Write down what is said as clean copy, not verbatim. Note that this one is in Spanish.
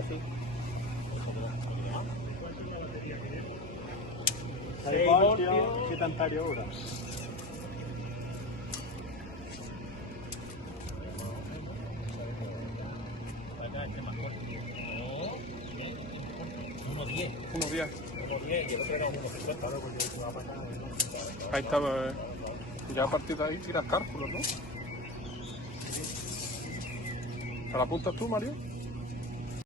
así. 6 voltios, 7 amperios hora. Unos 10. Unos 10. Unos 10 y el otro era unos 50. Ahora porque se va a pasar. Ahí está. Ya a partir de ahí tiras cálculos, ¿no? ¿Te la apuntas tú, Mario?